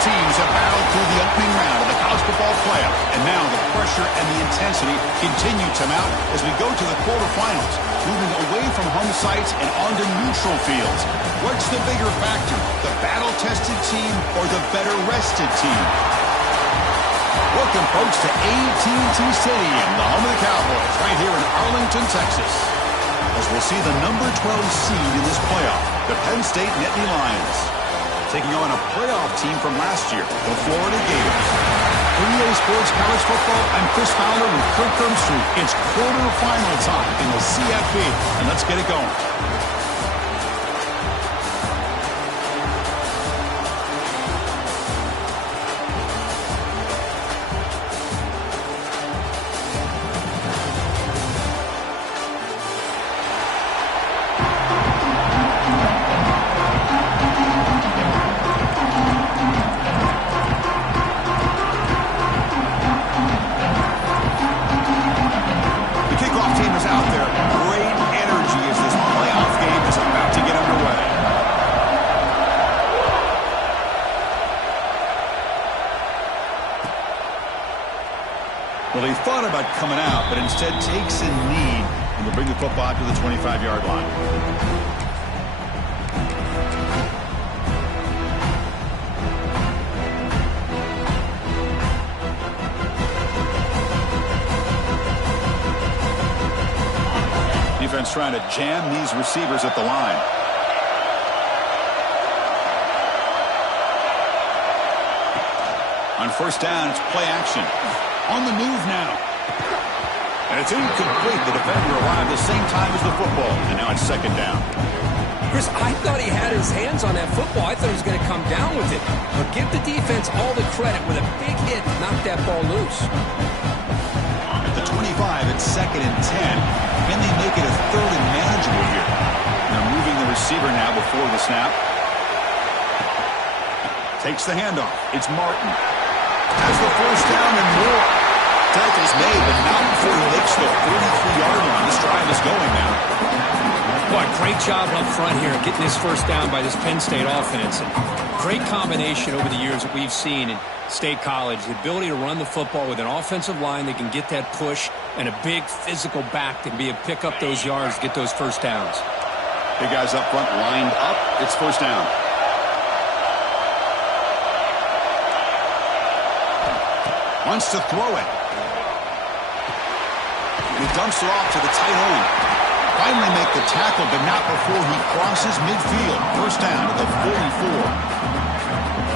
teams have battled through the opening round of the college football playoff, and now the pressure and the intensity continue to mount as we go to the quarterfinals, moving away from home sites and onto neutral fields. What's the bigger factor, the battle-tested team or the better-rested team? Welcome, folks, to AT&T Stadium, the home of the Cowboys, right here in Arlington, Texas, as we'll see the number 12 seed in this playoff, the Penn State Nittany Lions, taking on a playoff team from last year, the Florida Gators. For EA Sports College Football, I'm Chris Fowler with Kirk Street. It's quarterfinal time in the CFP, and let's get it going. Well, he thought about coming out, but instead takes a knee and will bring the football to the 25-yard line. Defense trying to jam these receivers at the line. On first down, it's play action. On the move now. And it's incomplete. The defender arrived the same time as the football. And now it's second down. Chris, I thought he had his hands on that football. I thought he was going to come down with it. But give the defense all the credit with a big hit. Knock that ball loose. At the 25, it's second and 10. Can they make it a third and manageable here? They're moving the receiver now before the snap. Takes the handoff. It's Martin. Has the first down and more. Tackle's made, but not before he makes the 33-yard line. This drive is going now. Boy, great job up front here, getting this first down by this Penn State offense. Great combination over the years that we've seen in State College. The ability to run the football with an offensive line that can get that push and a big physical back that can be able to pick up those yards, get those first downs. Big guys up front lined up. It's first down. Wants to throw it. He dumps it off to the tight end. Finally make the tackle, but not before he crosses midfield. First down to the 44.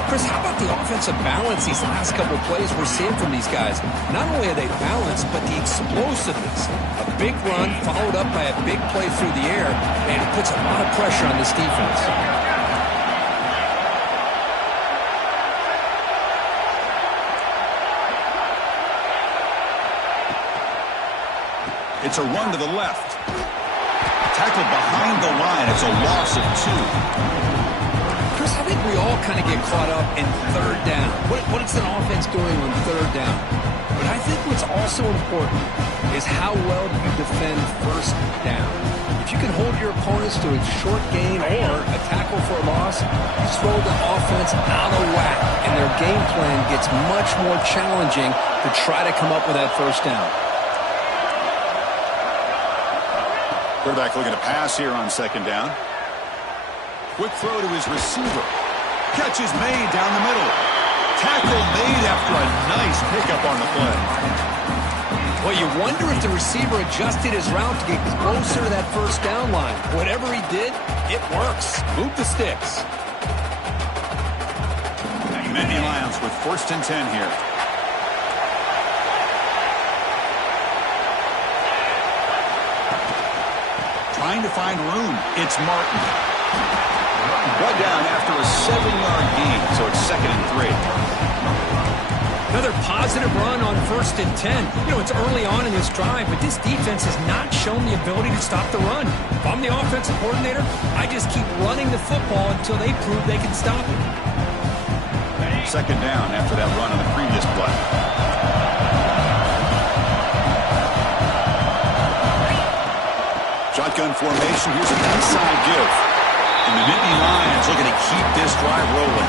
Chris, how about the offensive balance these last couple of plays we're seeing from these guys? Not only are they balanced, but the explosiveness. A big run followed up by a big play through the air, and it puts a lot of pressure on this defense. It's a run to the left. Tackled behind the line. It's a loss of 2. Chris, I think we all kind of get caught up in third down. What is an offense doing on third down? But I think what's also important is how well do you defend first down. If you can hold your opponents to a short gain or a tackle for a loss, you throw the offense out of whack, and their game plan gets much more challenging to try to come up with that first down. Quarterback looking to pass here on second down. Quick throw to his receiver. Catch is made down the middle. Tackle made after a nice pickup on the play. Well, you wonder if the receiver adjusted his route to get closer to that first down line. Whatever he did, it works. Move the sticks. Nittany Lions with first and 10 here. Trying to find room. It's Martin. Brought down after a 7-yard gain, so it's second and 3. Another positive run on first and 10. You know, it's early on in this drive, but this defense has not shown the ability to stop the run. If I'm the offensive coordinator, I just keep running the football until they prove they can stop it. Second down after that run on the previous play. Shotgun formation. Here's an inside give. And the Nittany Lions looking to keep this drive rolling.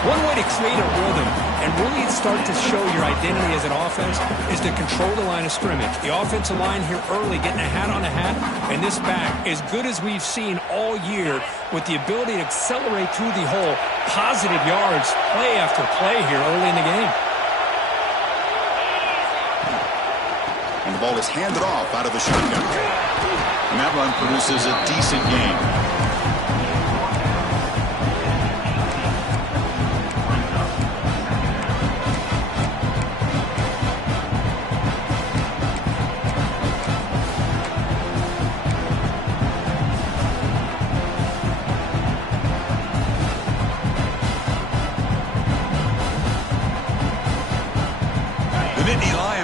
One way to create a rhythm and really start to show your identity as an offense is to control the line of scrimmage. The offensive line here early getting a hat on a hat, and this back, as good as we've seen all year, with the ability to accelerate through the hole, positive yards, play after play here early in the game. And the ball is handed off out of the shotgun. And that run produces a decent gain.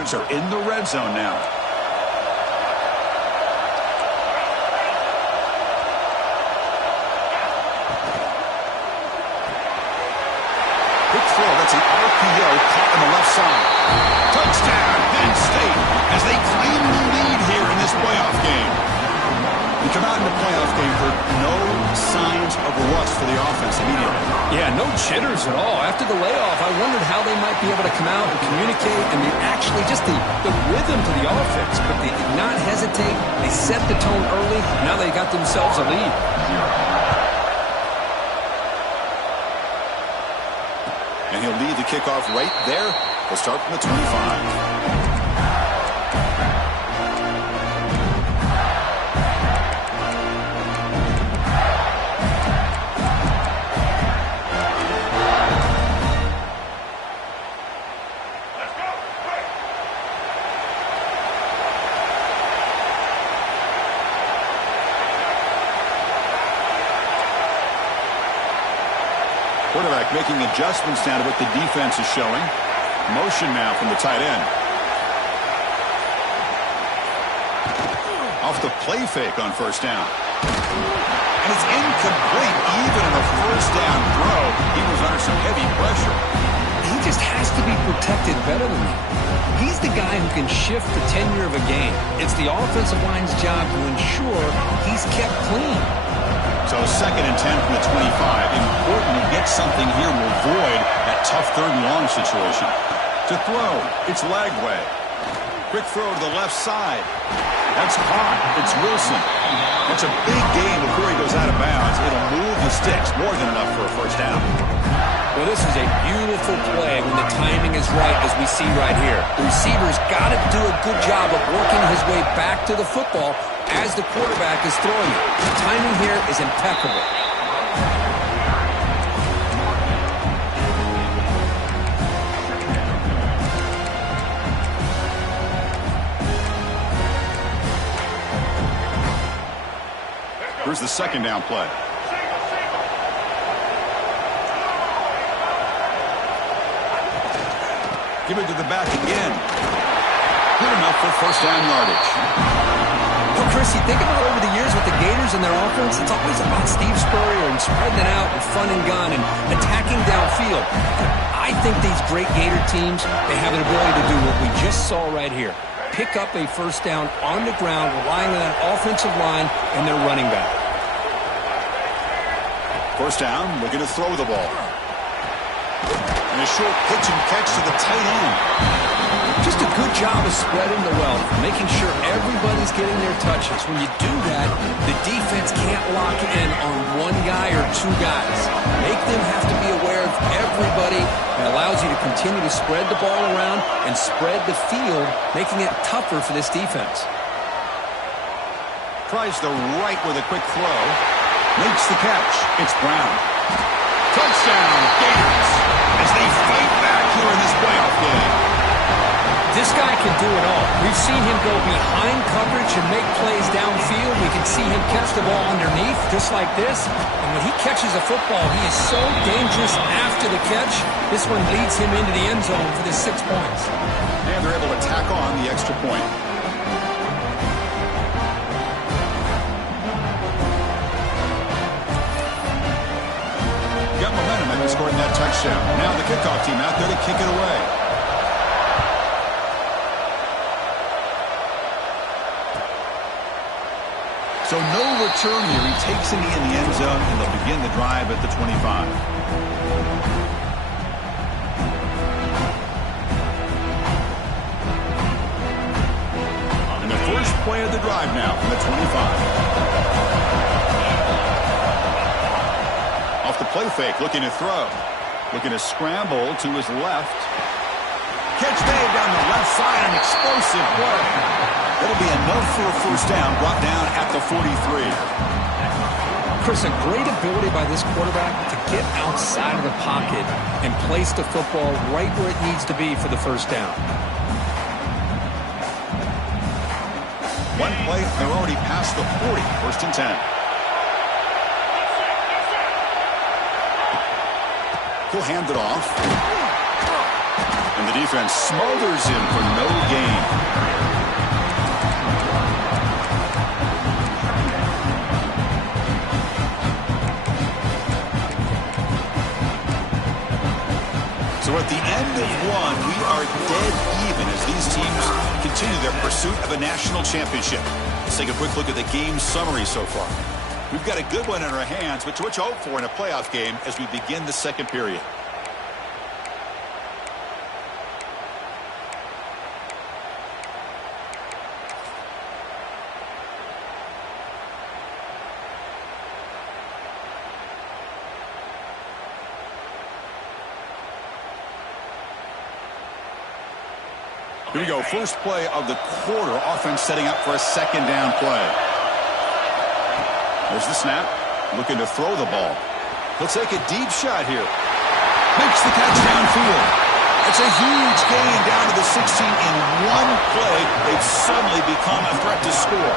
Are in the red zone now. Quick throw. That's an RPO caught on the left side. Touchdown, Penn State, as they claim the lead here in this playoff game. We come out in the playoff game for no signs of rust for the offense immediately. Yeah, no jitters at all. After the layoff, I wondered how they might be able to come out and communicate and actually just the rhythm to the offense. But they did not hesitate. They set the tone early. Now they got themselves a lead. And he'll lead the kickoff right there. We'll start from the 25. Quarterback making adjustments now to what the defense is showing. Motion now from the tight end. Off the play fake on first down. And it's incomplete even in a first down throw. He was under some heavy pressure. He just has to be protected better than that. He's the guy who can shift the tenure of a game. It's the offensive line's job to ensure he's kept clean. So 2nd and 10 from the 25. Important to get something here to avoid that tough 3rd and long situation. To throw, it's Lagway. Quick throw to the left side. That's caught. It's Wilson. That's a big gain before he goes out of bounds. It'll move the sticks. More than enough for a first down. Well, this is a beautiful play when the timing is right, as we see right here. The receiver's got to do a good job of working his way back to the football as the quarterback is throwing it. The timing here is impeccable. Here's the 2nd down play. Give it to the back again. Good enough for first down yardage. Well, Chris, you think about over the years with the Gators and their offense, it's always about Steve Spurrier and spreading it out and fun and gun and attacking downfield. I think these great Gator teams, they have an ability to do what we just saw right here. Pick up a first down on the ground, relying on that offensive line and their running back. First down, looking to throw the ball. And a short pitch and catch to the tight end. Just a good job of spreading the wealth, making sure everybody's getting their touches. When you do that, the defense can't lock in on one guy or two guys. Make them have to be aware of everybody. It allows you to continue to spread the ball around and spread the field, making it tougher for this defense. Tries the right with a quick throw. Makes the catch. It's Brown. Touchdown, Gators, as they fight back here in this playoff game. This guy can do it all. We've seen him go behind coverage and make plays downfield. We can see him catch the ball underneath, just like this. And when he catches a football, he is so dangerous after the catch. This one leads him into the end zone for the 6 points. And they're able to tack on the extra point. Got momentum after scoring that touchdown. Now the kickoff team out there to kick it away. So no return here. He takes it in the end zone, and they'll begin the drive at the 25. And the first play of the drive now from the 25. Off the play fake, looking to throw. Looking to scramble to his left. Catch made down the left side, an explosive play. That'll be enough for a first down, brought down at the 43. Chris, a great ability by this quarterback to get outside of the pocket and place the football right where it needs to be for the first down. One play, they're already past the 40, first and 10. He'll hand it off. And the defense smothers him for no gain. So at the end of one, we are dead even as these teams continue their pursuit of a national championship. Let's take a quick look at the game summary so far. We've got a good one in our hands, but what you hope for in a playoff game as we begin the second period. Here we go, first play of the quarter. Offense setting up for a second down play. There's the snap. Looking to throw the ball. He'll take a deep shot here. Makes the catch downfield. It's a huge gain down to the 16 in one play. They've suddenly become a threat to score.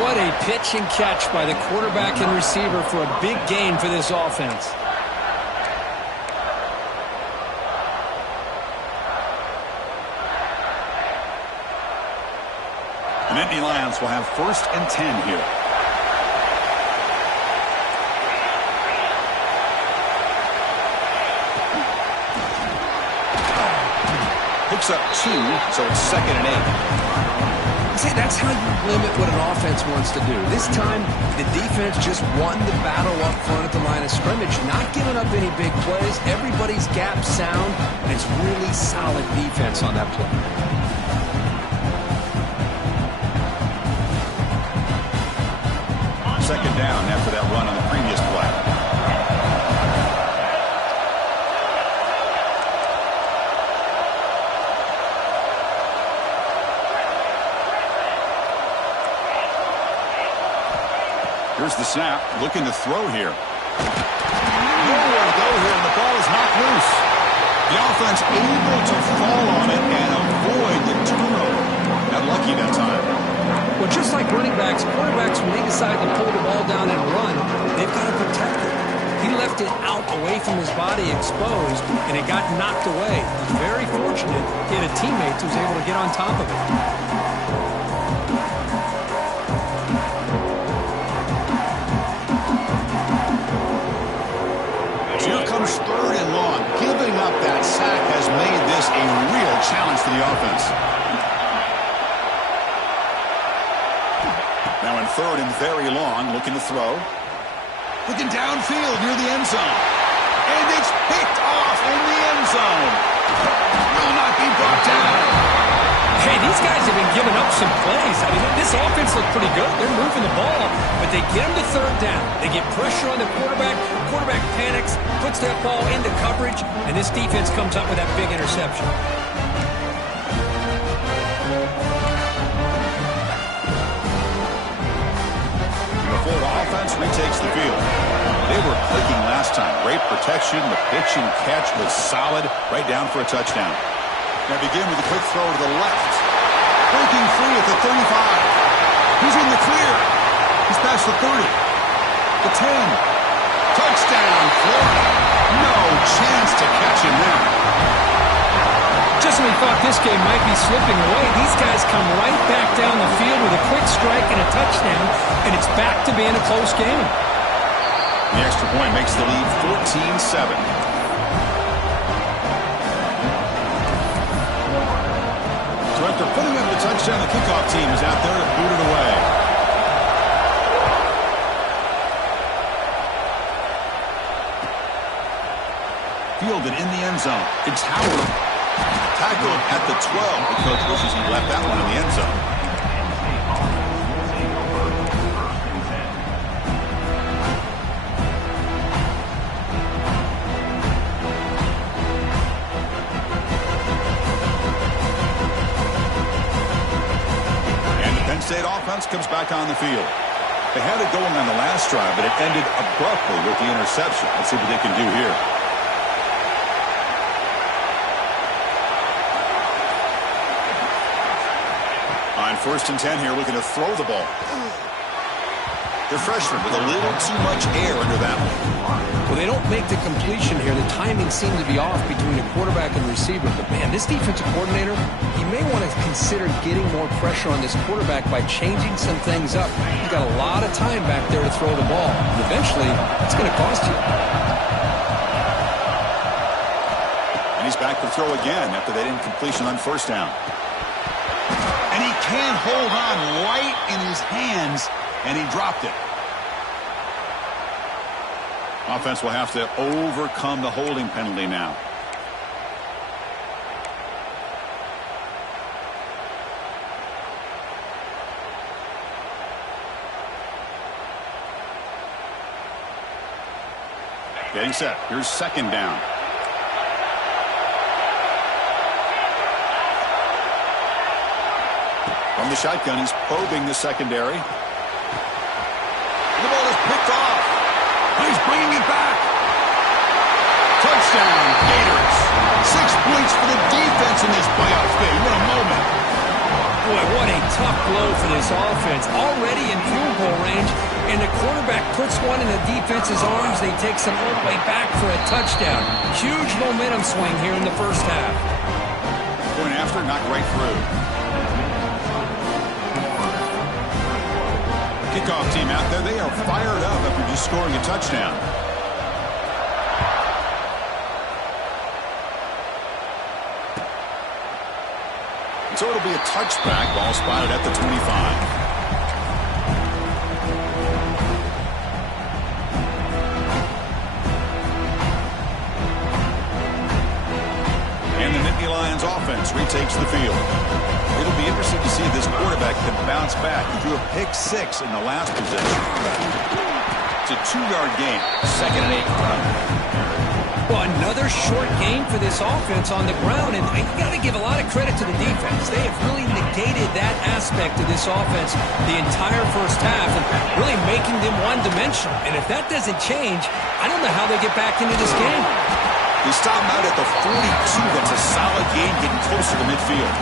What a pitch and catch by the quarterback and receiver for a big gain for this offense. The Nittany Lions will have first and 10 here. Picks up 2, so it's second and 8. See, that's how you limit what an offense wants to do. This time, the defense just won the battle up front at the line of scrimmage, not giving up any big plays. Everybody's gap sound, and it's really solid defense on that play. Second down after that run on the previous play. Here's the snap, looking to throw here. Nowhere to go here, and the ball is knocked loose. The offense able to fall on it and avoid the turnover. Not lucky that time. Well, just like running backs, quarterbacks, when they decide to pull the ball down and run, they've got to protect it. He left it out away from his body exposed, and it got knocked away. He was very fortunate he had a teammate who was able to get on top of it. Here comes third and long. Giving up that sack has made this a real challenge for the offense. Now in third and very long, looking to throw. Looking downfield near the end zone. And it's picked off in the end zone. Will not be brought down. Hey, these guys have been giving up some plays. I mean, this offense looked pretty good. They're moving the ball, but they get him to third down. They get pressure on the quarterback. Quarterback panics, puts that ball into coverage, and this defense comes up with that big interception. Florida offense retakes the field. They were clicking last time. Great protection. The pitch and catch was solid. Right down for a touchdown. Now begin with a quick throw to the left. Breaking free at the 35. He's in the clear. He's past the 30. The 10. Touchdown, Florida. No chance to catch him there. Just when we thought this game might be slipping away, these guys come right back down the field with a quick strike and a touchdown, and it's back to being a close game. The extra point makes the lead 14-7. So after putting up the touchdown, the kickoff team is out there to boot it away. Fielded in the end zone. It's Howard. Tackled at the 12. The coach wishes he left that one in the end zone. And the Penn State offense comes back on the field. They had it going on the last drive, but it ended abruptly with the interception. Let's see what they can do here. On 1st and 10 here, looking to throw the ball. The freshman with a little too much air under that one. Well, they don't make the completion here. The timing seemed to be off between the quarterback and the receiver. But, man, this defensive coordinator, he may want to consider getting more pressure on this quarterback by changing some things up. He's got a lot of time back there to throw the ball. And eventually, it's going to cost you. And he's back to throw again after that incompletion on 1st down. And he can't hold on right in his hands, and he dropped it. Offense will have to overcome the holding penalty now. Getting set. Here's 2nd down. From the shotgun, he's probing the secondary. The ball is picked off. He's bringing it back. Touchdown, Gators. 6 points for the defense in this playoff game. What a moment. Boy, what a tough blow for this offense. Already in field goal range, and the quarterback puts one in the defense's arms. They take some all the way back for a touchdown. Huge momentum swing here in the 1st half. Going after, not right through. Kickoff team out there. They are fired up after just scoring a touchdown. And so it'll be a touchback. Ball spotted at the 25. And the Nittany Lions offense retakes the field. It'll be interesting to see if this quarterback can bounce back. He threw a pick 6 in the last possession. It's a 2-yard gain. 2nd and 8. Well, another short game for this offense on the ground, and you got to give a lot of credit to the defense. They have really negated that aspect of this offense the entire 1st half and really making them one-dimensional. And if that doesn't change, I don't know how they get back into this game. They stop out at the 42. That's a solid game, getting closer to midfield.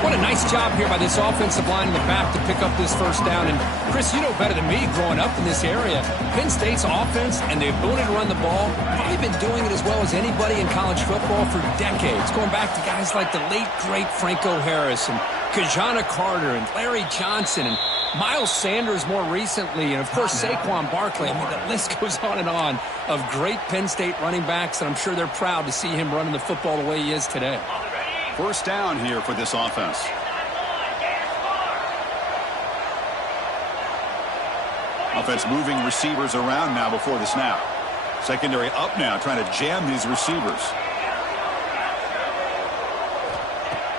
What a nice job here by this offensive line in the back to pick up this 1st down. And, Chris, you know better than me growing up in this area, Penn State's offense and the ability to run the ball, probably been doing it as well as anybody in college football for decades, going back to guys like the late, great Franco Harris and Kajana Carter and Larry Johnson and Miles Sanders more recently, and, of course, Saquon Barkley. I mean, the list goes on and on of great Penn State running backs, and I'm sure they're proud to see him running the football the way he is today. 1st down here for this offense. Offense moving receivers around now before the snap. Secondary up now, trying to jam these receivers.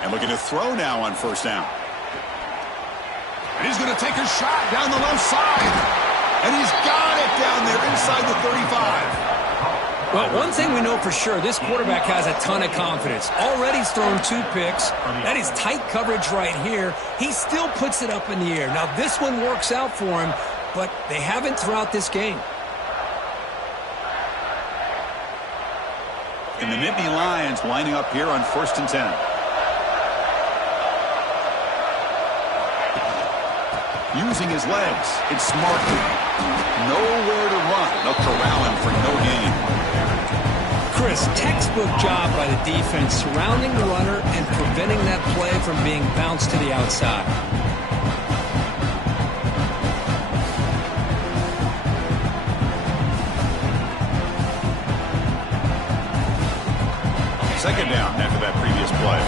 And looking to throw now on 1st down. And he's going to take a shot down the left side. And he's got it down there inside the 35. Well, one thing we know for sure, this quarterback has a ton of confidence. Already he's thrown 2 picks. That is tight coverage right here. He still puts it up in the air. Now, this one works out for him, but they haven't throughout this game. And the Nittany Lions lining up here on 1st and 10. Using his legs. It's smart. Nowhere to run. They'll corral him for no gain. Chris, textbook job by the defense surrounding the runner and preventing that play from being bounced to the outside. Second down after that previous play.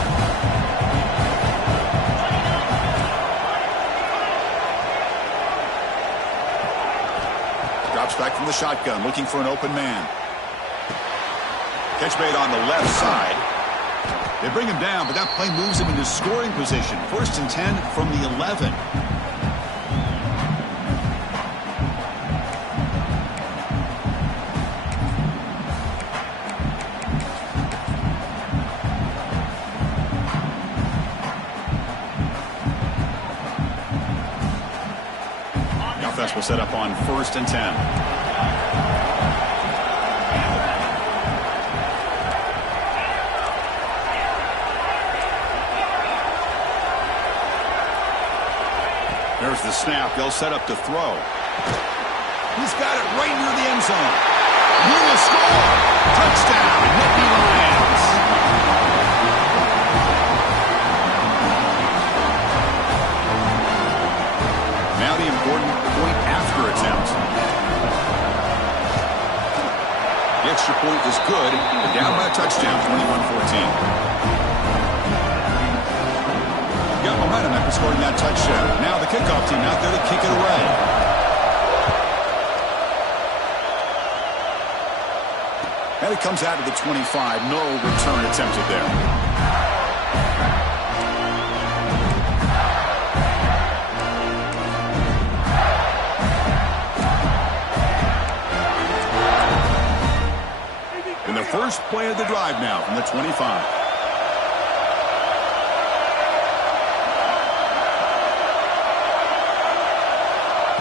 Drops back from the shotgun, looking for an open man. Catch made on the left side. They bring him down, but that play moves him into scoring position. 1st and 10 from the 11. The offense will set up on 1st and 10. There's the snap. They'll set up to throw. He's got it right near the end zone. He will score. Touchdown, Nittany Lions. Now the important point after attempt. The extra point is good. They're down by a touchdown, 21-14. Got momentum after scoring that touchdown. Now the kickoff team out there to kick it away. And it comes out of the 25. No return attempted there. In the first play of the drive now from the 25.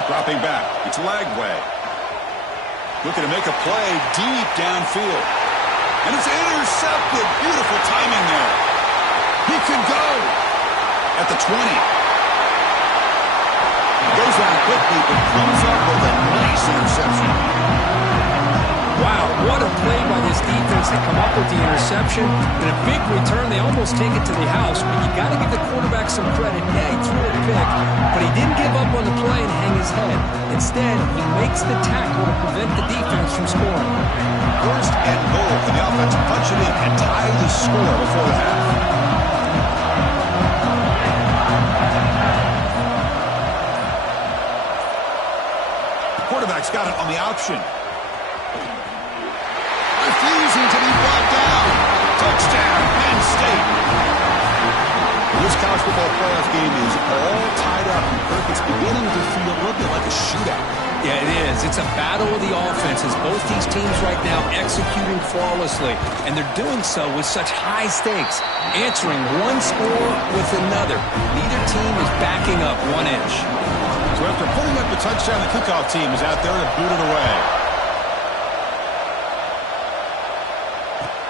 Dropping back. It's Lagway. Looking to make a play deep downfield. And it's intercepted. Beautiful timing there. He can go at the 20. Goes down quickly, but comes up with a nice interception. Wow, what a play by this defense to come up with the interception. And a big return. They almost take it to the house, but you got to give the quarterback some credit. Yeah, he threw a pick, but he didn't give up on the play and hang his head. Instead, he makes the tackle to prevent the defense from scoring. 1st and goal for the offense to punch it in and tie the score before the half. The quarterback's got it on the option. Refusing to be brought down. Touchdown, Penn State. This college football playoff game is all tied up. Kirk, it's beginning to feel a little bit like a shootout. Yeah, it is. It's a battle of the offenses. Both these teams right now executing flawlessly, and they're doing so with such high stakes, answering one score with another. Neither team is backing up 1 inch. So after putting up the touchdown, the kickoff team is out there to boot it away.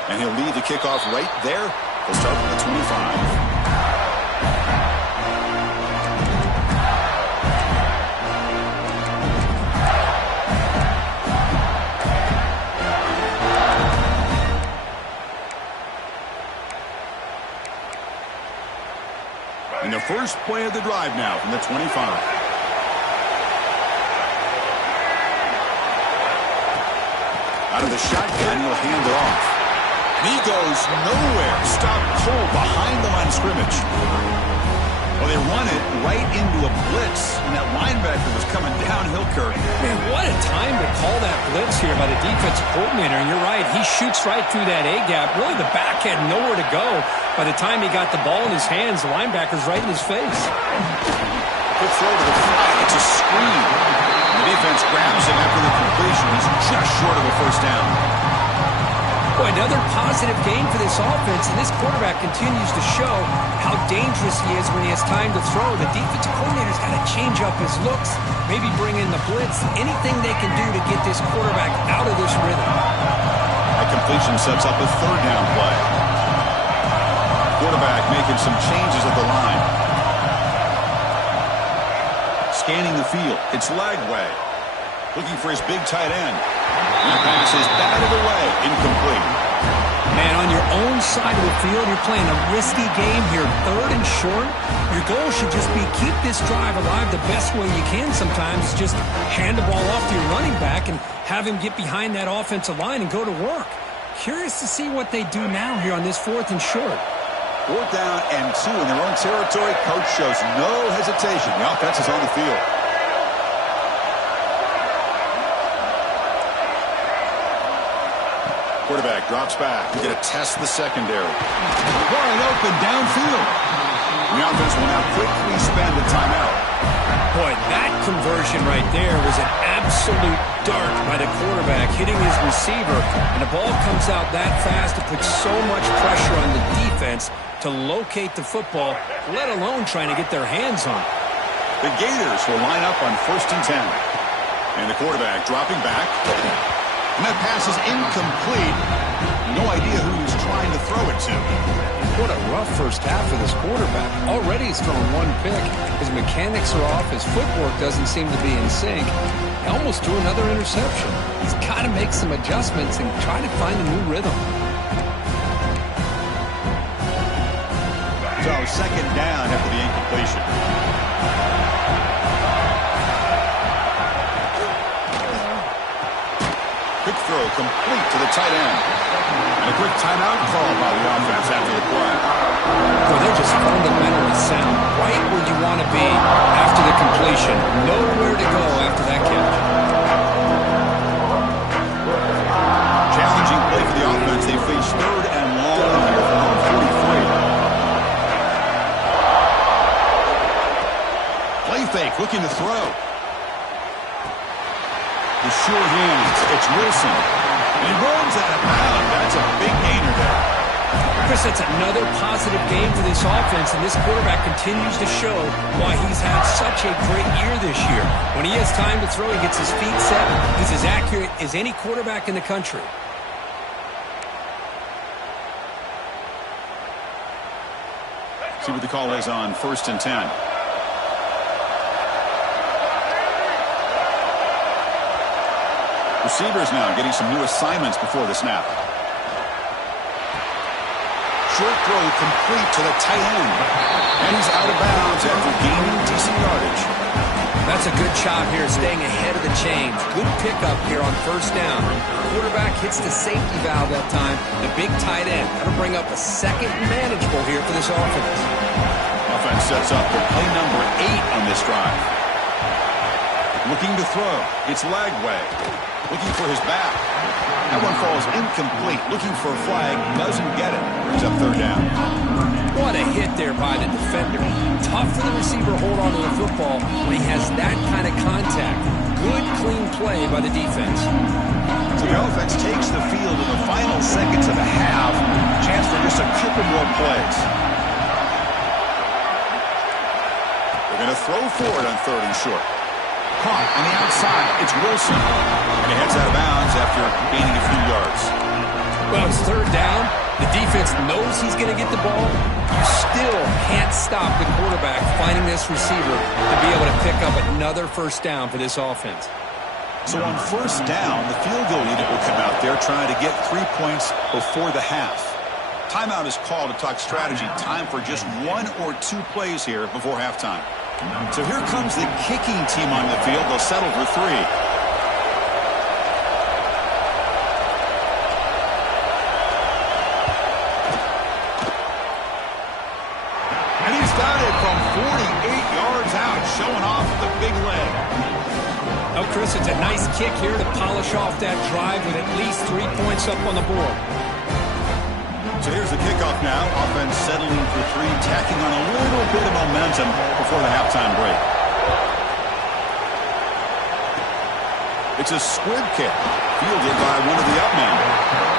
And he'll lead the kickoff right there. He'll start from the 25. In the first play of the drive now from the 25. Out of the shotgun, he'll hand it off. He goes nowhere. Stopped cold behind the line of scrimmage. Well, they run it right into a blitz, and that linebacker was coming downhill, Kirk. Man, what a time to call that blitz here by the defensive coordinator. And you're right, he shoots right through that A-gap. Really, the back had nowhere to go. By the time he got the ball in his hands, the linebacker's right in his face. Good throw to the flat. It's a screen. The defense grabs him after the completion. He's just short of a first down. Boy, another positive game for this offense, and this quarterback continues to show how dangerous he is when he has time to throw. The defensive coordinator's got to change up his looks, maybe bring in the blitz, anything they can do to get this quarterback out of this rhythm. That completion sets up a third down play. Quarterback making some changes at the line. Scanning the field. It's Lagway. Looking for his big tight end. That pass is batted away. Incomplete. Man, on your own side of the field, you're playing a risky game here. 3rd and short. Your goal should just be keep this drive alive the best way you can sometimes. Just hand the ball off to your running back and have him get behind that offensive line and go to work. Curious to see what they do now here on this 4th and short. 4th down and 2 in their own territory. Coach shows no hesitation. The offense is on the field. Quarterback drops back. He's going to test the secondary. Wide open downfield. The offense will now quickly spend a timeout. Boy, that conversion right there was an absolute dart by the quarterback hitting his receiver, and the ball comes out that fast. It puts so much pressure on the defense to locate the football, let alone trying to get their hands on it. The Gators will line up on 1st and 10. And the quarterback dropping back. And that pass is incomplete. No idea who he's trying to throw it to. What a rough first half for this quarterback. Already he's thrown one pick. His mechanics are off. His footwork doesn't seem to be in sync. He almost threw another interception. He's got to make some adjustments and try to find a new rhythm. So 2nd down after the incompletion. Quick throw complete to the tight end. And a quick timeout call by the offense after the play. Well, they're just fundamentally sound. Right where you want to be after the completion. Nowhere to go after that catch. Challenging play for the offense. They face 3rd and long here from home 43. Play fake, looking to throw. The sure hands. It's Wilson. And he runs out of bounds. That's a big gainer there. Chris, that's another positive game for this offense, and this quarterback continues to show why he's had such a great year this year. When he has time to throw, he gets his feet set. He's as accurate as any quarterback in the country. See what the call is on 1st and 10. Receivers now getting some new assignments before the snap. Short throw complete to the tight end. And he's out of bounds after gaining decent yardage. That's a good job here, staying ahead of the chains. Good pickup here on 1st down. Quarterback hits the safety valve that time. The big tight end. That'll bring up a 2nd manageable here for this offense. Offense sets up for play number 8 on this drive. Looking to throw. It's Lagway. Looking for his back. That one falls incomplete. Looking for a flag. Doesn't get it. Brings up 3rd down. What a hit there by the defender. Tough for the receiver to hold on to the football when he has that kind of contact. Good, clean play by the defense. So the offense takes the field in the final seconds of the half. Chance for just a couple more plays. They're going to throw forward on 3rd and short. Caught on the outside. It's Wilson. And he heads out of bounds after gaining a few yards. Well, it's 3rd down. The defense knows he's going to get the ball. You still can't stop the quarterback finding this receiver to be able to pick up another 1st down for this offense. So on 1st down, the field goal unit will come out there trying to get 3 points before the half. Timeout is called to talk strategy. Time for just 1 or 2 plays here before halftime. So here comes the kicking team on the field. They'll settle for 3. And he's got it from 48 yards out, showing off the big leg. Oh, Chris, it's a nice kick here to polish off that drive with at least 3 points up on the board. So here's the kickoff now. Offense settling for 3, tacking on a little bit of momentum before the halftime break. It's a squib kick, fielded by one of the up men.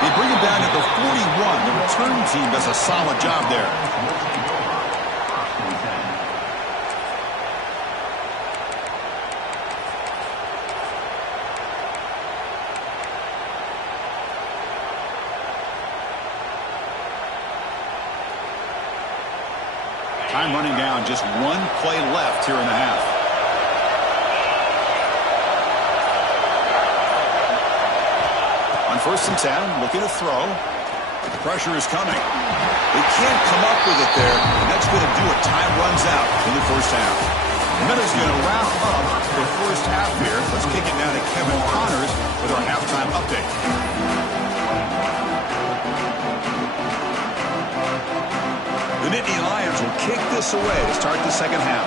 They bring him down at the 41. The return team does a solid job there. Time running down, just 1 play left here in the half. On 1st and 10, looking to throw. Pressure is coming. They can't come up with it there, and that's going to do it. Time runs out in the 1st half. And that is going to wrap up the 1st half here. Let's kick it down to Kevin Connors with our halftime update. The Nittany Lions will kick this away to start the 2nd half.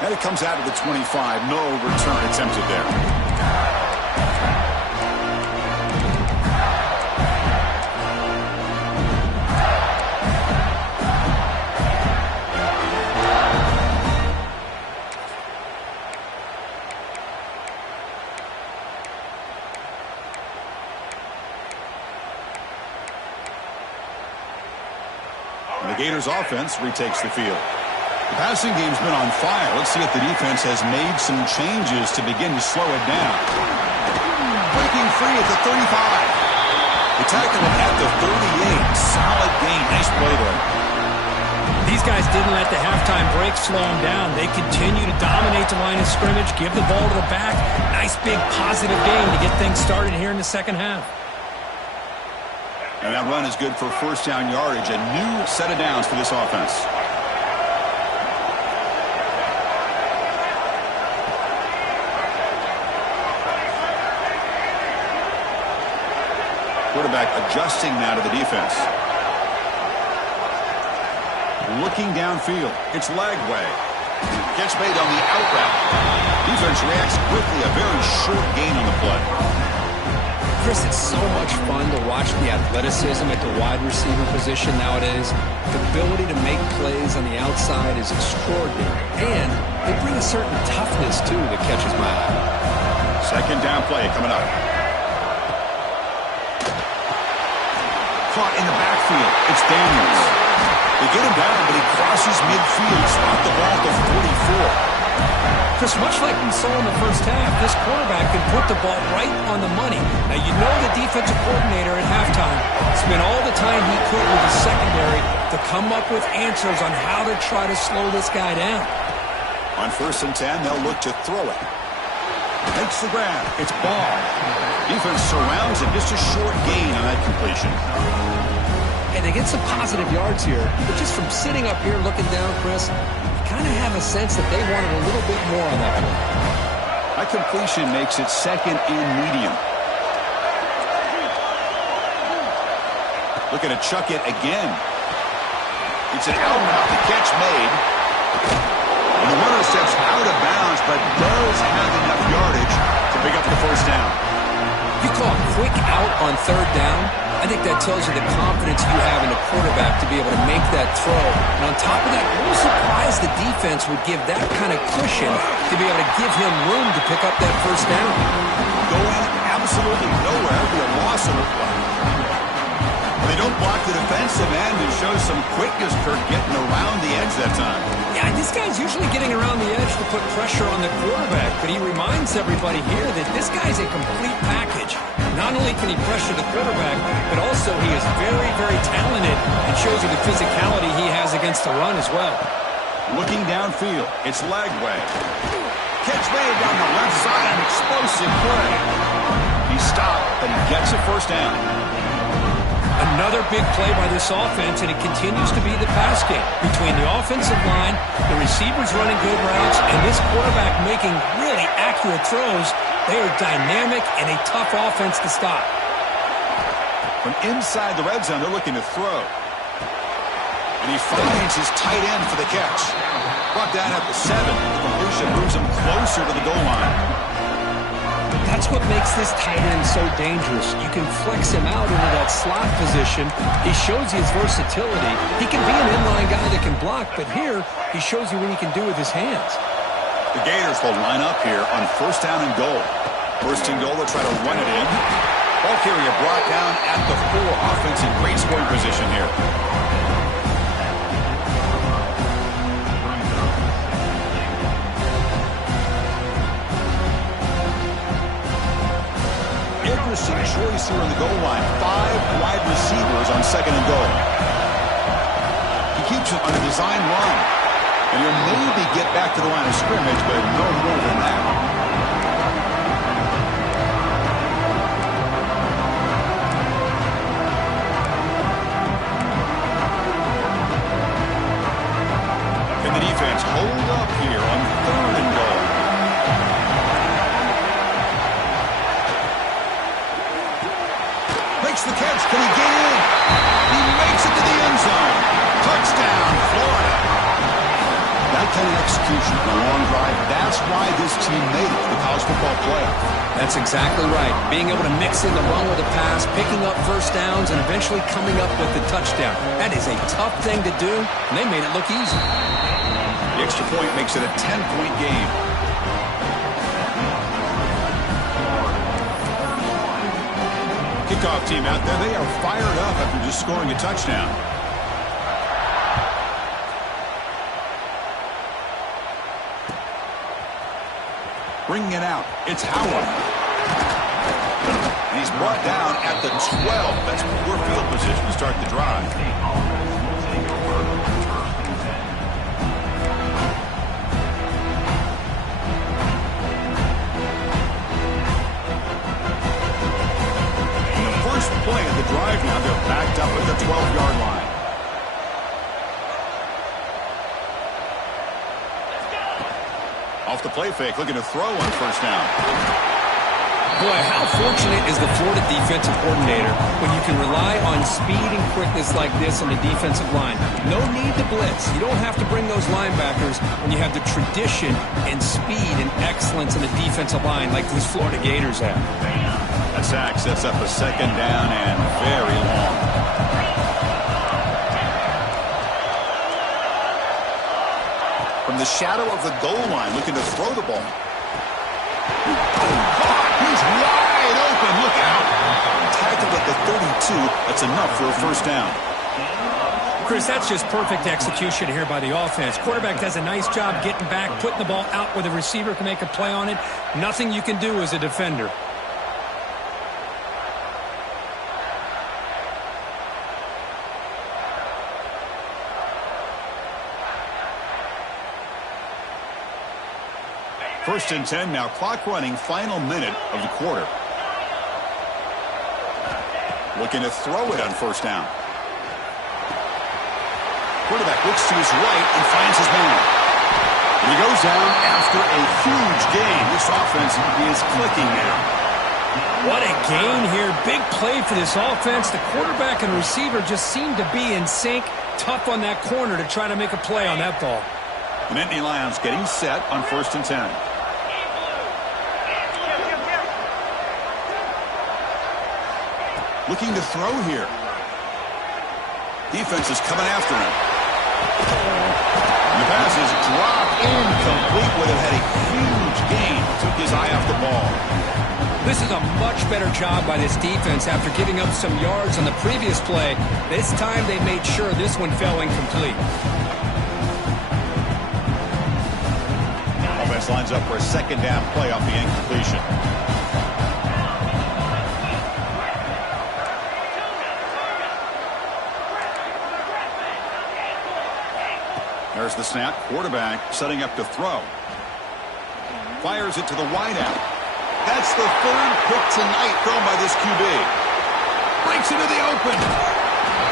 And it comes out of the 25. No return attempted there. The Gators offense retakes the field. The passing game's been on fire. Let's see if the defense has made some changes to begin to slow it down. Breaking free at the 35. They tackle him at the 38. Solid gain. Nice play there. These guys didn't let the halftime break slow them down. They continue to dominate the line of scrimmage, give the ball to the back. Nice big positive gain to get things started here in the second half. And that run is good for first down yardage. A new set of downs for this offense. Quarterback adjusting now to the defense. Looking downfield. It's Lagway. Catch made on the out route. Defense reacts quickly. A very short gain on the play. Chris, it's so much fun to watch the athleticism at the wide receiver position nowadays. The ability to make plays on the outside is extraordinary. And they bring a certain toughness, too, that catches my eye. Second down play coming up. Caught in the backfield. It's Daniels. They get him down, but he crosses midfield. Spot the ball to 44. Chris, much like we saw in the first half, this quarterback can put the ball right on the money. Now, you know the defensive coordinator at halftime spent all the time he could with the secondary to come up with answers on how to try to slow this guy down. On 1st and 10, they'll look to throw it. Makes the grab. It's ball. Defense surrounds him. Just a short gain on that completion. And they get some positive yards here, but just from sitting up here looking down, Chris, kind of have a sense that they wanted a little bit more on that play. That completion makes it second and medium. Looking to chuck it again. It's an out route. The catch made. And the runner steps out of bounds, but does have enough yardage to pick up the first down. You call a quick out on third down. I think that tells you the confidence you have in a quarterback to be able to make that throw. And on top of that, a little surprised the defense would give that kind of cushion to be able to give him room to pick up that first down. Going absolutely nowhere. It'll be a loss of the play. They don't block the defensive end and show some quickness, Kirk, getting around the edge that time. Yeah, this guy's usually getting around the edge to put pressure on the quarterback, but he reminds everybody here that this guy's a complete package. Not only can he pressure the quarterback, but also he is very, very talented and shows you the physicality he has against the run as well. Looking downfield, it's Lagway. Catch made down the left side, an explosive play. He stopped, but he gets a first down. Another big play by this offense, and it continues to be the pass game. Between the offensive line, the receivers running good routes, and this quarterback making really accurate throws, they are dynamic and a tough offense to stop. From inside the red zone, they're looking to throw. And he finds his tight end for the catch. Brought down at the 7. The completion moves him closer to the goal line. That's what makes this tight end so dangerous. You can flex him out into that slot position. He shows you his versatility. He can be an inline guy that can block, but here he shows you what he can do with his hands. The Gators will line up here on 1st down and goal. 1st and goal, they'll try to run it in. Ball carrier brought down at the 4. Offense in great scoring position here. Interesting choice here on the goal line. 5 wide receivers on 2nd and goal. He keeps it on a design run. And he'll maybe get back to the line of scrimmage, but no more than that. Can the defense hold up here on 3rd and goal? The catch. Can he get in? He makes it to the end zone. Touchdown, Florida. That kind of execution shoot a long drive. That's why this team made it to the college football playoff. That's exactly right. Being able to mix in the run with the pass, picking up first downs, and eventually coming up with the touchdown. That is a tough thing to do, and they made it look easy. The extra point makes it a 10-point game. Kickoff team out there, they are fired up after just scoring a touchdown. Bringing it out, it's Howard. And he's brought down at the 12. That's poor field position to start the drive. And the first play of the drive now, they're backed up at the 12-yard line. Off the play fake, looking to throw on first down. Boy, how fortunate is the Florida defensive coordinator when you can rely on speed and quickness like this on the defensive line. No need to blitz. You don't have to bring those linebackers when you have the tradition and speed and excellence in the defensive line like these Florida Gators have. That sack sets up a second down and very long. From the shadow of the goal line, looking to throw the ball. He's wide open. Look out. Tackled at the 32. That's enough for a first down. Chris, that's just perfect execution here by the offense. Quarterback does a nice job getting back, putting the ball out where the receiver can make a play on it. Nothing you can do as a defender. First and 10 now, clock running, final minute of the quarter. Looking to throw it on first down. Quarterback looks to his right and finds his man. And he goes down after a huge gain. This offense is clicking now. What a gain here. Big play for this offense. The quarterback and receiver just seem to be in sync. Tough on that corner to try to make a play on that ball. The Nittany Lions getting set on first and 10. Looking to throw here. Defense is coming after him. And the pass is dropped incomplete. Would have had a huge gain. Took his eye off the ball. This is a much better job by this defense after giving up some yards on the previous play. This time they made sure this one fell incomplete. Offense lines up for a second down play off the incompletion. There's the snap. Quarterback setting up to throw. Fires it to the wideout. That's the third pick tonight thrown by this QB. Breaks into the open.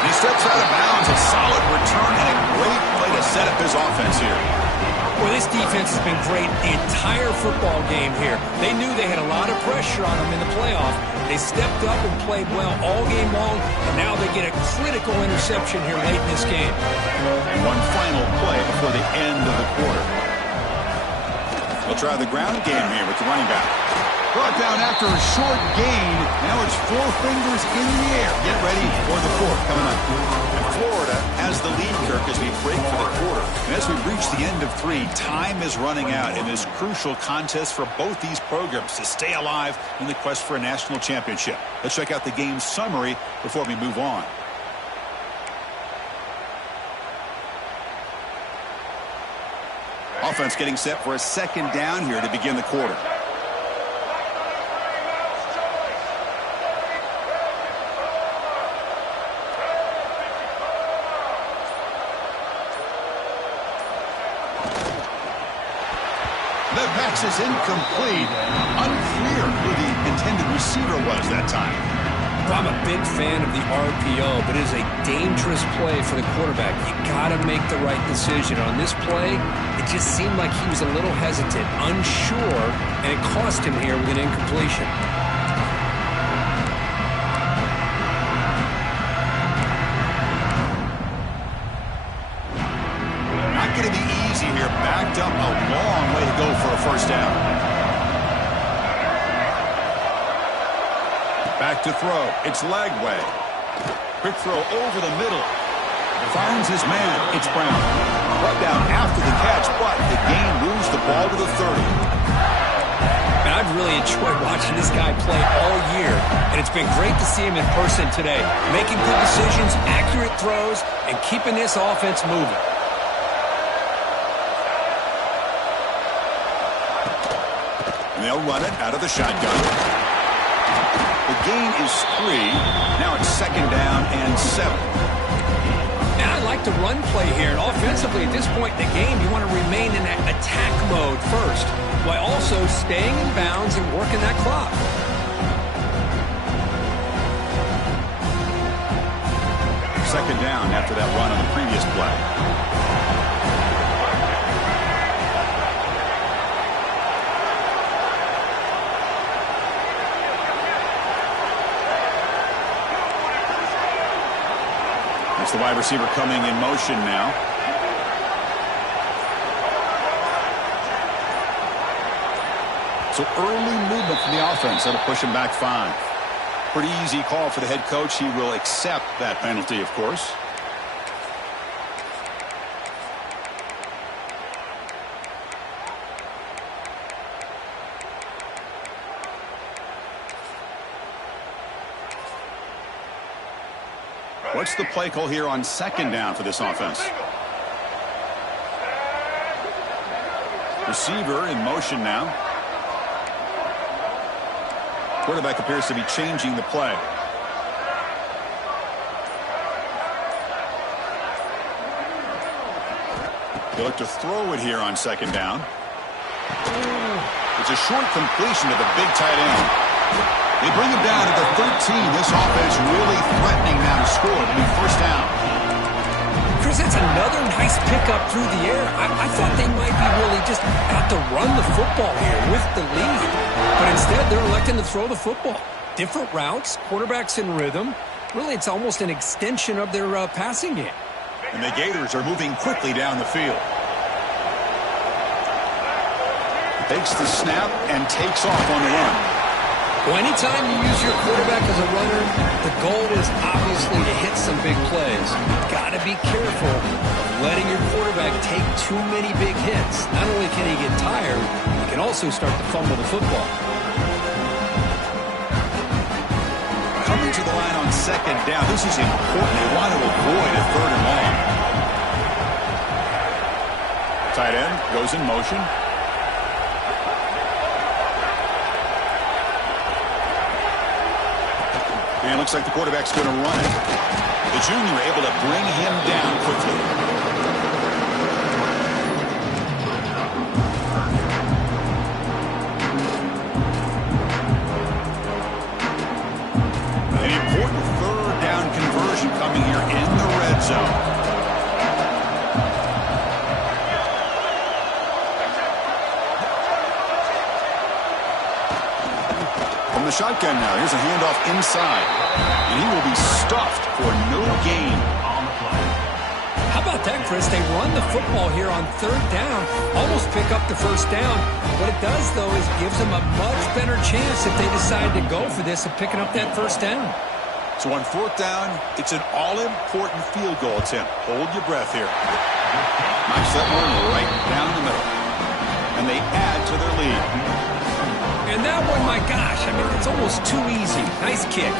He steps out of bounds. A solid return and a great play to set up his offense here. Well, this defense has been great the entire football game here. They knew they had a lot of pressure on them in the playoff. They stepped up and played well all game long, and now they get a critical interception here late in this game. And one final play before the end of the quarter. They'll try the ground game here with the running back. Brought down after a short gain. Now it's four fingers in the air. Get ready for the fourth coming up. And Florida has the lead, Kirk, as we break for the quarter. And as we reach the end of three, time is running out in this crucial contest for both these programs to stay alive in the quest for a national championship. Let's check out the game summary before we move on. Offense getting set for a second down here to begin the quarter. That pass is incomplete. Unclear who the intended receiver was that time. I'm a big fan of the RPO, but it is a dangerous play for the quarterback. You got to make the right decision. On this play, it just seemed like he was a little hesitant, unsure, and it cost him here with an incompletion. Not going to be easy here. Backed up a long way to go for a first down. Back to throw. It's Lagway. Quick throw over the middle. Finds his man. It's Brown. Brought down after the catch, but the gain moves the ball to the 30. And I've really enjoyed watching this guy play all year, and it's been great to see him in person today, making good decisions, accurate throws, and keeping this offense moving. And they'll run it out of the shotgun. The gain is 3. Now it's 2nd down and 7. And I like the run play here. And offensively, at this point in the game, you want to remain in that attack mode first, while also staying in bounds and working that clock. Second down after that run on the previous play. It's the wide receiver coming in motion now. So early movement from the offense. That'll push him back 5. Pretty easy call for the head coach. He will accept that penalty, of course. What's the play call here on 2nd down for this offense? Receiver in motion now. Quarterback appears to be changing the play. They look to throw it here on 2nd down. It's a short completion to the big tight end. They bring him down to the 13. This offense really threatening now to score. It'll be first down. Chris, it's another nice pickup through the air. I thought they might be really just out to run the football here with the lead. But instead, they're electing to throw the football. Different routes, quarterbacks in rhythm. Really, it's almost an extension of their passing game. And the Gators are moving quickly down the field. Takes the snap and takes off on the run. Well, anytime you use your quarterback as a runner, the goal is obviously to hit some big plays. You've got to be careful of letting your quarterback take too many big hits. Not only can he get tired, he can also start to fumble the football. Coming to the line on 2nd down. This is important. They want to avoid a 3rd and long. Tight end goes in motion. And it looks like the quarterback's going to run it. The junior able to bring him down quickly. An important 3rd down conversion coming here in the red zone. From the shotgun now, here's a handoff inside. And he will be stuffed for no gain on the play. How about that, Chris? They run the football here on 3rd down, almost pick up the first down. What it does, though, is gives them a much better chance if they decide to go for this of picking up that first down. So on 4th down, it's an all-important field goal attempt. Hold your breath here. Knocks that one right down the middle. And they add to their lead. And that one, my gosh, I mean, it's almost too easy. Nice kick.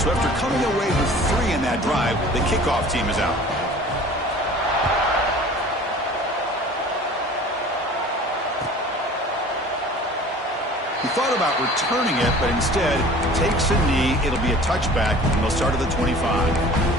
So after coming away with 3 in that drive, the kickoff team is out. He thought about returning it, but instead takes a knee. It'll be a touchback, and they'll start at the 25.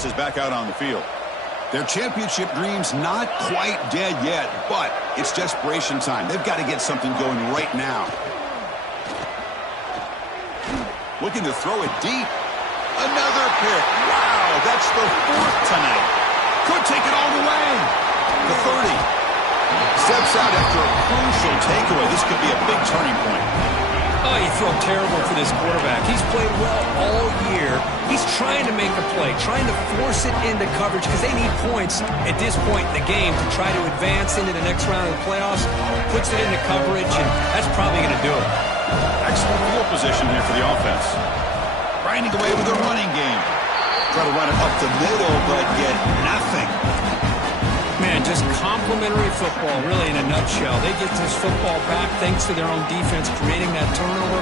Is back out on the field. Their championship dreams not quite dead yet, but it's desperation time. They've got to get something going right now. Looking to throw it deep. Another pick. Wow, that's the 4th tonight. Could take it all the way. The 30. Steps out after a crucial takeaway. This could be a big turning point. Oh, you feel terrible for this quarterback. He's played well all year. He's trying to make a play, trying to force it into coverage because they need points at this point in the game to try to advance into the next round of the playoffs. Puts it into coverage, and that's probably going to do it. Excellent field position here for the offense. Grinding away with a running game. Try to run it up the middle, but get nothing. Man, just complimentary football, really, in a nutshell. They get this football back thanks to their own defense, creating that turnover,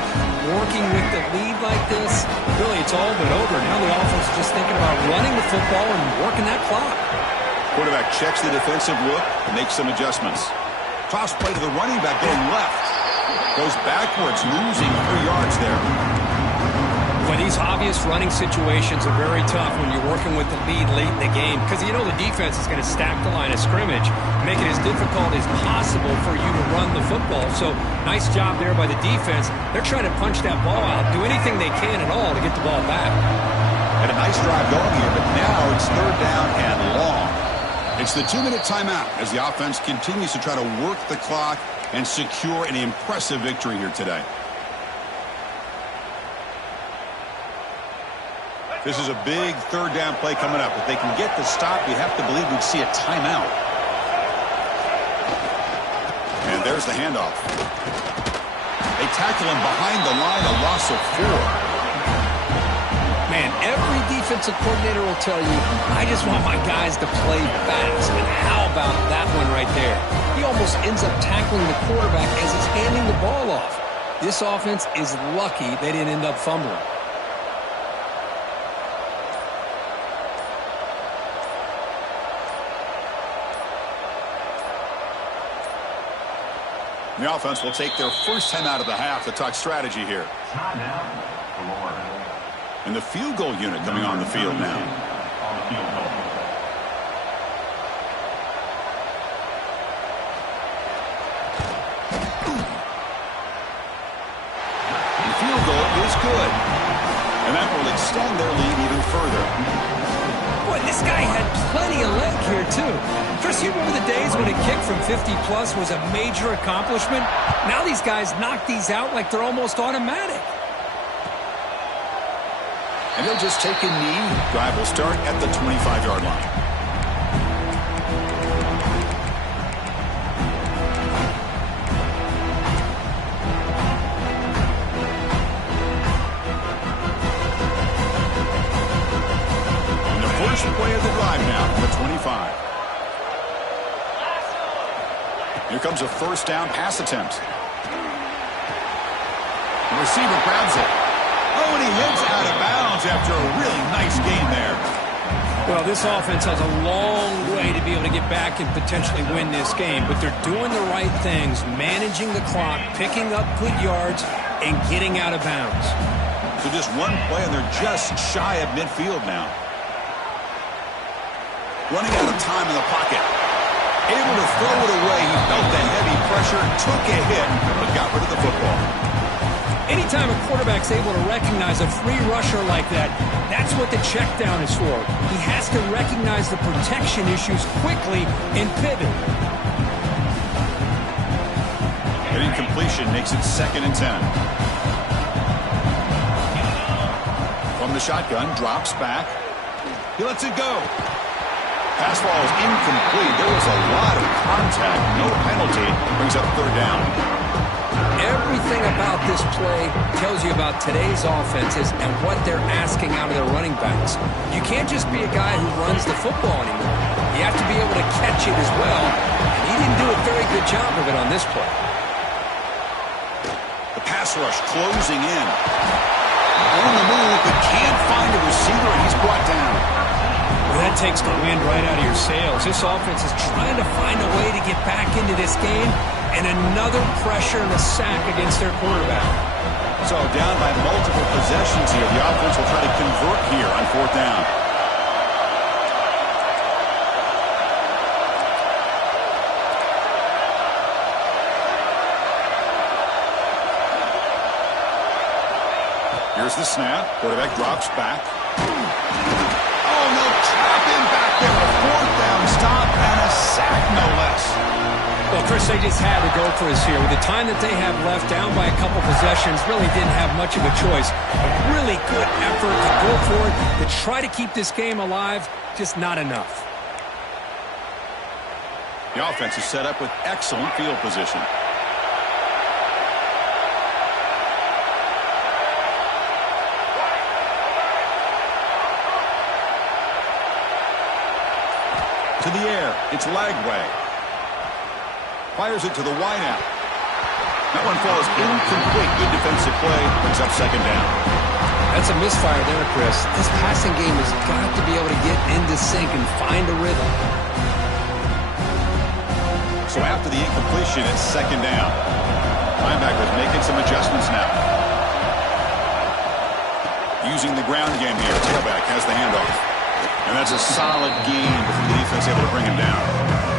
working with the lead like this. Really, it's all but over. Now the offense is just thinking about running the football and working that clock. Quarterback checks the defensive look, makes some adjustments. Toss play to the running back going left. Goes backwards, losing 3 yards there. But these obvious running situations are very tough when you're working with the lead late in the game because you know the defense is going to stack the line of scrimmage, make it as difficult as possible for you to run the football. So nice job there by the defense. They're trying to punch that ball out, do anything they can at all to get the ball back. Had a nice drive going here, but now it's 3rd down and long. It's the 2-minute timeout as the offense continues to try to work the clock and secure an impressive victory here today. This is a big 3rd down play coming up. If they can get the stop, you have to believe we'd see a timeout. And there's the handoff. They tackle him behind the line, a loss of 4. Man, every defensive coordinator will tell you, I just want my guys to play fast. And how about that one right there? He almost ends up tackling the quarterback as he's handing the ball off. This offense is lucky they didn't end up fumbling. The offense will take their first time out of the half to talk strategy here. And the field goal unit coming on the field now. The field goal is good. And that will extend their lead even further. Boy, this guy had plenty of leg here, too. Chris, you remember the days when a kick from 50-plus was a major accomplishment? Now these guys knock these out like they're almost automatic. And they'll just take a knee. Drive will start at the 25-yard line. And the first play of the drive now on the 25. Here comes a 1st down pass attempt. The receiver grabs it. Oh, and he heads out of bounds after a really nice gain there. Well, this offense has a long way to be able to get back and potentially win this game, but they're doing the right things, managing the clock, picking up good yards, and getting out of bounds. So just one play, and they're just shy of midfield now. Running out of time in the pocket. Able to throw it away. He felt the heavy pressure, took a hit, but got rid of the football. Anytime a quarterback's able to recognize a free rusher like that, that's what the check down is for. He has to recognize the protection issues quickly and pivot. An incompletion makes it 2nd and 10. From the shotgun, drops back. He lets it go. Pass ball is incomplete. There was a lot of contact. No penalty. Brings up 3rd down. Everything about this play tells you about today's offenses and what they're asking out of their running backs. You can't just be a guy who runs the football anymore. You have to be able to catch it as well, and he didn't do a very good job of it on this play. The pass rush closing in. On the move, but can't find a receiver, and he's brought down. Well, that takes the wind right out of your sails. This offense is trying to find a way to get back into this game, and another pressure and a sack against their quarterback. So down by multiple possessions here. The offense will try to convert here on 4th down. Here's the snap. Quarterback drops back. Oh, no, trap him back there. A 4th down stop and a sack, no less. Well, Chris, they just had to go for us here. With the time that they have left, down by a couple possessions, really didn't have much of a choice. A really good effort to go for it, to try to keep this game alive, just not enough. The offense is set up with excellent field position. To the air, it's Lagway. Fires it to the wideout. That one falls incomplete. Good defensive play. Brings up second down. That's a misfire there, Chris. This passing game has got to be able to get into sync and find a rhythm. So after the incompletion, it's second down. Linebacker's making some adjustments now. Using the ground game here. Tailback has the handoff. And that's a solid gain before the defense able to bring him down.